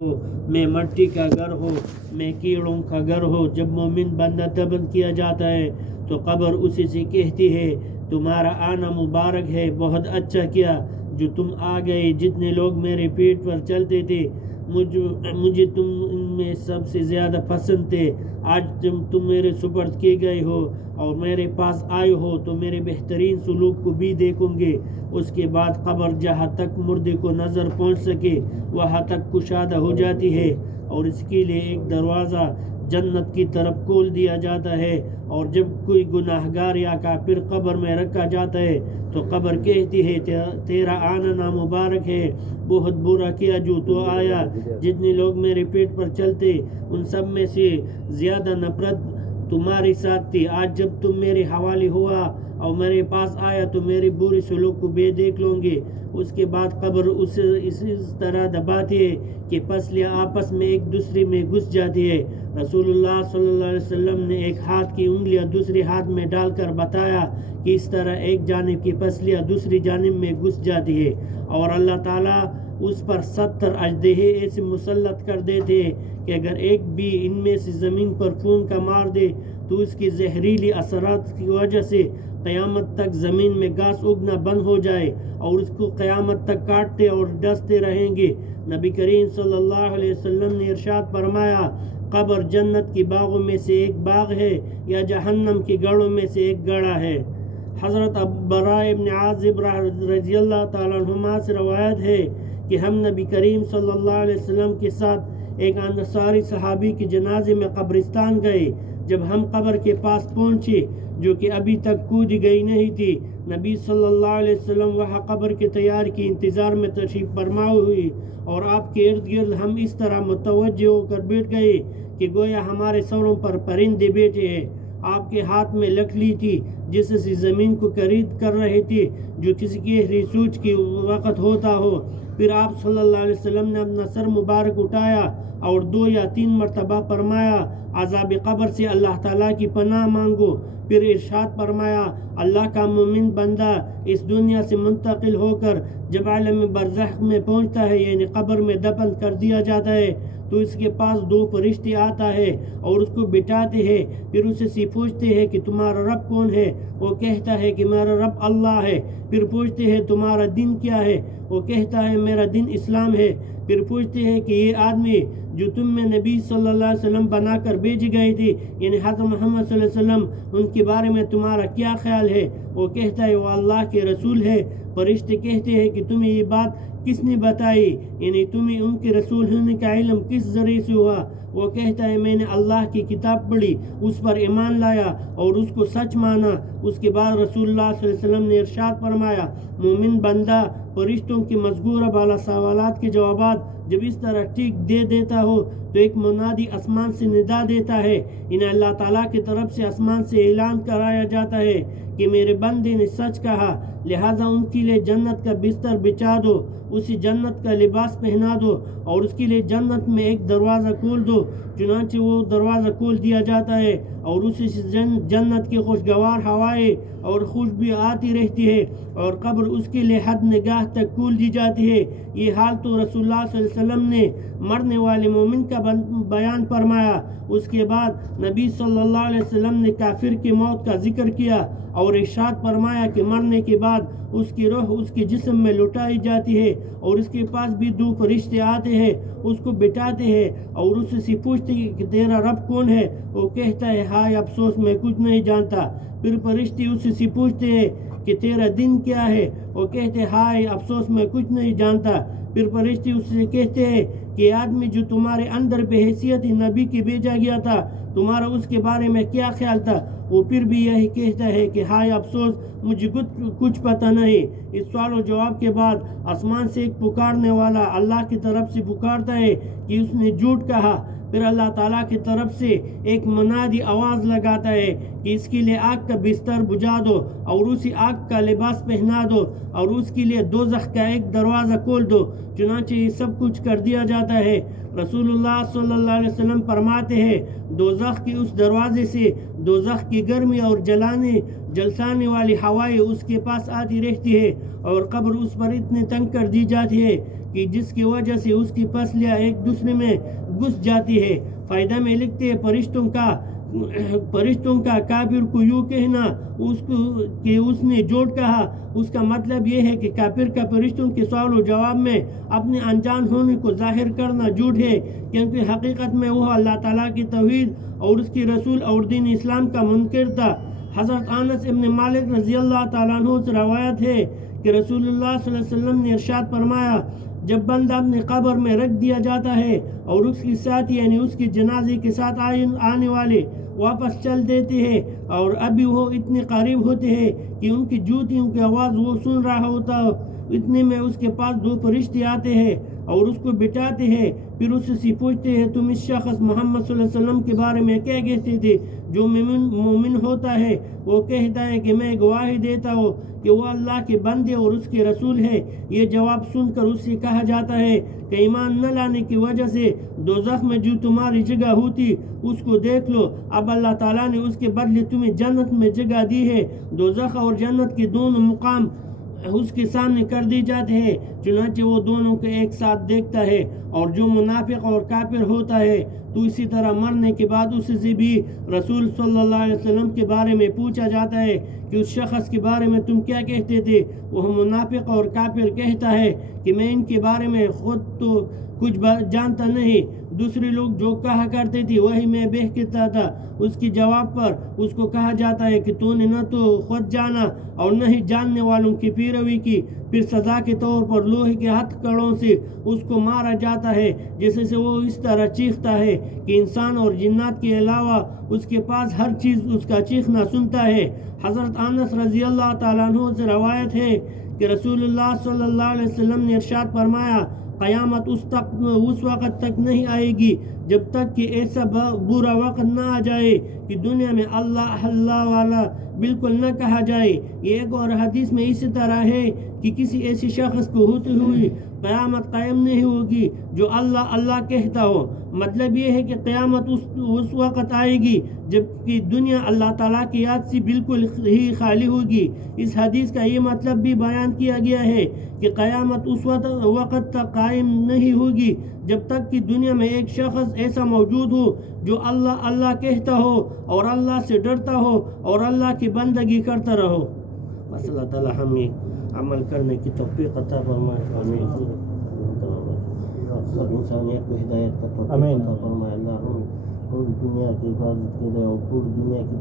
ہو، میں مٹی کا گھر ہو، میں کیڑوں کا گھر ہو۔ جب مومن بندہ دفن کیا جاتا ہے تو قبر اسی سے کہتی ہے تمہارا آنا مبارک ہے، بہت اچھا کیا جو تم آ گئے۔ جتنے لوگ میرے پیٹ پر چلتے تھے مجھے تم ان میں سب سے زیادہ پسند تھے۔ آج تم میرے سپرد کیے گئے ہو اور میرے پاس آئے ہو تو میرے بہترین سلوک کو بھی دیکھوں گے۔ اس کے بعد قبر جہاں تک مردے کو نظر پہنچ سکے وہاں تک کشادہ ہو جاتی ہے اور اس کے لیے ایک دروازہ جنت کی طرف کھول دیا جاتا ہے۔ اور جب کوئی گناہ گار یا کافر قبر میں رکھا جاتا ہے تو قبر کہتی ہے تیرا آنا نامبارک ہے، بہت برا کیا جو تو آیا۔ جتنے لوگ میرے پیٹ پر چلتے ان سب میں سے زیادہ نفرت تمہارے ساتھ تھی۔ آج جب تم میرے حوالے ہوا اور میرے پاس آیا تو میرے برے سلوک کو بھی دیکھ لوں گے۔ اس کے بعد قبر اسے اس طرح دباتی ہے کہ پسلیاں آپس میں ایک دوسرے میں گھس جاتی ہے۔ رسول اللہ صلی اللہ علیہ وسلم نے ایک ہاتھ کی انگلیاں دوسرے ہاتھ میں ڈال کر بتایا کہ اس طرح ایک جانب کی پسلیاں دوسری جانب میں گھس جاتی ہے اور اللہ تعالیٰ اس پر 70 اژدہے ایسے مسلط کر دیتے ہیں کہ اگر ایک بھی ان میں سے زمین پر خون کا مار دے تو اس کی زہریلی اثرات کی وجہ سے قیامت تک زمین میں گھاس اگنا بند ہو جائے اور اس کو قیامت تک کاٹتے اور ڈستے رہیں گے۔ نبی کریم صلی اللہ علیہ وسلم نے ارشاد فرمایا قبر جنت کے باغوں میں سے ایک باغ ہے یا جہنم کے گڑھوں میں سے ایک گڑھا ہے۔ حضرت براء بن عازب رضی اللہ تعالیٰ عنہما سے روایت ہے کہ ہم نبی کریم صلی اللہ علیہ وسلم کے ساتھ ایک انصاری صحابی کے جنازے میں قبرستان گئے۔ جب ہم قبر کے پاس پہنچے جو کہ ابھی تک کھودی گئی نہیں تھی، نبی صلی اللہ علیہ وسلم وہاں قبر کے تیار کی انتظار میں تشریف فرما ہوئی اور آپ کے ارد گرد ہم اس طرح متوجہ ہو کر بیٹھ گئے کہ گویا ہمارے سروں پر پرندے بیٹھے ہیں۔ آپ کے ہاتھ میں لکڑی تھی جس سے زمین کو خرید کر رہے تھے جو کسی کے ریسوچ کے وقت ہوتا ہو۔ پھر آپ صلی اللہ علیہ وسلم نے اپنا سر مبارک اٹھایا اور 2 یا 3 مرتبہ فرمایا عذاب قبر سے اللہ تعالیٰ کی پناہ مانگو۔ پھر ارشاد فرمایا اللہ کا مومن بندہ اس دنیا سے منتقل ہو کر جب عالم برزخ میں پہنچتا ہے یعنی قبر میں دفن کر دیا جاتا ہے تو اس کے پاس 2 فرشتے آتا ہے اور اس کو بٹھاتے ہیں، پھر اسے سے پوچھتے ہیں کہ تمہارا رب کون ہے؟ وہ کہتا ہے کہ میرا رب اللہ ہے۔ پھر پوچھتے ہیں تمہارا دین کیا ہے؟ وہ کہتا ہے میرا دین اسلام ہے۔ پھر پوچھتے ہیں کہ یہ آدمی جو تم میں نبی صلی اللہ علیہ وسلم بنا کر بھیجی گئی تھی یعنی حضرت محمد صلی اللہ علیہ وسلم ان کے بارے میں تمہارا کیا خیال ہے؟ وہ کہتا ہے وہ اللہ کے رسول ہے۔ فرشتے کہتے ہیں کہ تمہیں یہ بات کس نے بتائی، یعنی تمہیں ان کے رسول ہونے کا علم کس ذریعے سے ہوا؟ وہ کہتا ہے میں نے اللہ کی کتاب پڑھی، اس پر ایمان لایا اور اس کو سچ مانا۔ اس کے بعد رسول اللہ صلی اللہ علیہ وسلم نے ارشاد فرمایا مومن بندہ فرشتوں کے مذکورہ بالا سوالات کے جوابات جب اس طرح ٹھیک دے دیتا ہو تو ایک منادی آسمان سے ندا دیتا ہے، انہیں اللہ تعالیٰ کی طرف سے آسمان سے اعلان کرایا جاتا ہے کہ میرے بندے نے سچ کہا، لہٰذا ان کے لیے جنت کا بستر بچھا دو، اسے جنت کا لباس پہنا دو اور اس کے لیے جنت میں ایک دروازہ کھول دو۔ چنانچہ وہ دروازہ کھول دیا جاتا ہے اور اسی سے جنت کی خوشگوار ہوائیں اور خوشبو آتی رہتی ہے اور قبر اس کے لیے حد نگاہ تک کھول دی جاتی ہے۔ یہ حال تو رسول اللہ صلی اللہ علیہ وسلم نے مرنے والے مومن کا بیان فرمایا۔ اس کے بعد نبی صلی اللہ علیہ وسلم نے کافر کی موت کا ذکر کیا اور ارشاد فرمایا کہ مرنے کے بعد اس کی روح اس کے جسم میں لٹائی جاتی ہے اور اس کے پاس بھی 2 فرشتے آتے ہیں، اس کو بٹھاتے ہیں اور اس سے پوچھتے ہیں کہ تیرا رب کون ہے؟ وہ کہتا ہے ہائے افسوس میں کچھ نہیں جانتا۔ پھر فرشتے اس سے پوچھتے ہیں کہ تیرا دین کیا ہے؟ وہ کہتے ہیں ہائے افسوس میں کچھ نہیں جانتا۔ پھر فرشتے اس سے کہتے ہیں کہ آدمی جو تمہارے اندر بحیثیت نبی کے بھیجا گیا تھا تمہارا اس کے بارے میں کیا خیال تھا؟ وہ پھر بھی یہی کہتا ہے کہ ہائے افسوس مجھے کچھ پتہ نہیں۔ اس سوال و جواب کے بعد آسمان سے ایک پکارنے والا اللہ کی طرف سے پکارتا ہے کہ اس نے جھوٹ کہا۔ پھر اللہ تعالیٰ کی طرف سے ایک منادی آواز لگاتا ہے کہ اس کے لیے آگ کا بستر بجھا دو اور اسی آگ کا لباس پہنا دو اور اس کے لیے دوزخ کا ایک دروازہ کھول دو۔ چنانچہ یہ سب کچھ کر دیا جاتا ہے۔ رسول اللہ صلی اللہ علیہ وسلم فرماتے ہیں دوزخ کے اس دروازے سے دوزخ کی گرمی اور جلسانے والی ہوائیں اس کے پاس آتی رہتی ہے اور قبر اس پر اتنی تنگ کر دی جاتی ہے کہ جس کی وجہ سے اس کی پسلیاں ایک دوسرے میں گھس جاتی ہے۔ فائدہ میں لکھتے ہیں فرشتوں کا کافر کو یوں کہنا کہ اس نے جھوٹ کہا، اس کا مطلب یہ ہے کہ کافر کا فرشتوں کے سوال و جواب میں اپنے انجان ہونے کو ظاہر کرنا جھوٹ ہے، کیونکہ حقیقت میں وہ اللہ تعالیٰ کی توحید اور اس کی رسول اور دین اسلام کا منکر تھا۔ حضرت انس ابن مالک رضی اللہ تعالیٰ عنہ سے روایت ہے کہ رسول اللہ صلی اللہ علیہ وسلم نے ارشاد فرمایا، جب بندہ اپنے قبر میں رکھ دیا جاتا ہے اور اس کی ساتھ یعنی اس کی جنازے کے ساتھ آنے والے واپس چل دیتے ہیں اور ابھی وہ اتنے قریب ہوتے ہیں کہ ان کی جوتیوں کی آواز وہ سن رہا ہوتا ہے، اتنے میں اس کے پاس 2 فرشتے آتے ہیں اور اس کو بٹھاتے ہیں، پھر اس سے پوچھتے ہیں، تم اس شخص محمد صلی اللہ علیہ وسلم کے بارے میں کیا کہتے تھے؟ جو مومن ہوتا ہے وہ کہتا ہے کہ میں گواہی دیتا ہوں کہ وہ اللہ کے بندے اور اس کے رسول ہے۔ یہ جواب سن کر اس سے کہا جاتا ہے کہ ایمان نہ لانے کی وجہ سے دوزخ میں جو تمہاری جگہ ہوتی اس کو دیکھ لو، اب اللہ تعالیٰ نے اس کے بدلے تمہیں جنت میں جگہ دی ہے۔ دوزخ اور جنت کے دونوں مقام اس کے سامنے کر دی جاتے ہیں، چنانچہ وہ دونوں کو ایک ساتھ دیکھتا ہے۔ اور جو منافق اور کافر ہوتا ہے تو اسی طرح مرنے کے بعد اس سے بھی رسول صلی اللہ علیہ وسلم کے بارے میں پوچھا جاتا ہے کہ اس شخص کے بارے میں تم کیا کہتے تھے؟ وہ منافق اور کافر کہتا ہے کہ میں ان کے بارے میں خود تو کچھ جانتا نہیں، دوسرے لوگ جو کہا کرتے تھے وہی میں کہتا تھا۔ اس کے جواب پر اس کو کہا جاتا ہے کہ تو نے نہ تو خود جانا اور نہ ہی جاننے والوں کی پیروی کی۔ پھر سزا کے طور پر لوہے کے ہتھکڑوں سے اس کو مارا جاتا ہے، جیسے سے وہ اس طرح چیختا ہے کہ انسان اور جنات کے علاوہ اس کے پاس ہر چیز اس کا چیخنا سنتا ہے۔ حضرت انس رضی اللہ تعالیٰ عنہ سے روایت ہے کہ رسول اللہ صلی اللہ علیہ وسلم نے ارشاد فرمایا، قیامت اس وقت تک نہیں آئے گی جب تک کہ ایسا برا وقت نہ آ جائے کہ دنیا میں اللہ اللہ والا بالکل نہ کہا جائے۔ یہ ایک اور حدیث میں اسی طرح ہے کہ کسی ایسے شخص کو ہوتے ہوئی قیامت قائم نہیں ہوگی جو اللہ اللہ کہتا ہو۔ مطلب یہ ہے کہ قیامت اس وقت آئے گی جب کہ دنیا اللہ تعالیٰ کی یاد سے بالکل ہی خالی ہوگی۔ اس حدیث کا یہ مطلب بھی بیان کیا گیا ہے کہ قیامت اس وقت تک قائم نہیں ہوگی جب تک کہ دنیا میں ایک شخص ایسا موجود ہو جو اللہ اللہ کہتا ہو اور اللہ سے ڈرتا ہو اور اللہ کی بندگی کرتا رہو۔ بس اللہ تعالیٰ ہمیں عمل کرنے کی توفیق عطا فرمائے، سب انسانیت کو ہدایت کا توفیق عطا فرمائے۔ اللہ ہم پوری دنیا کی حفاظت کرے اور پوری دنیا کی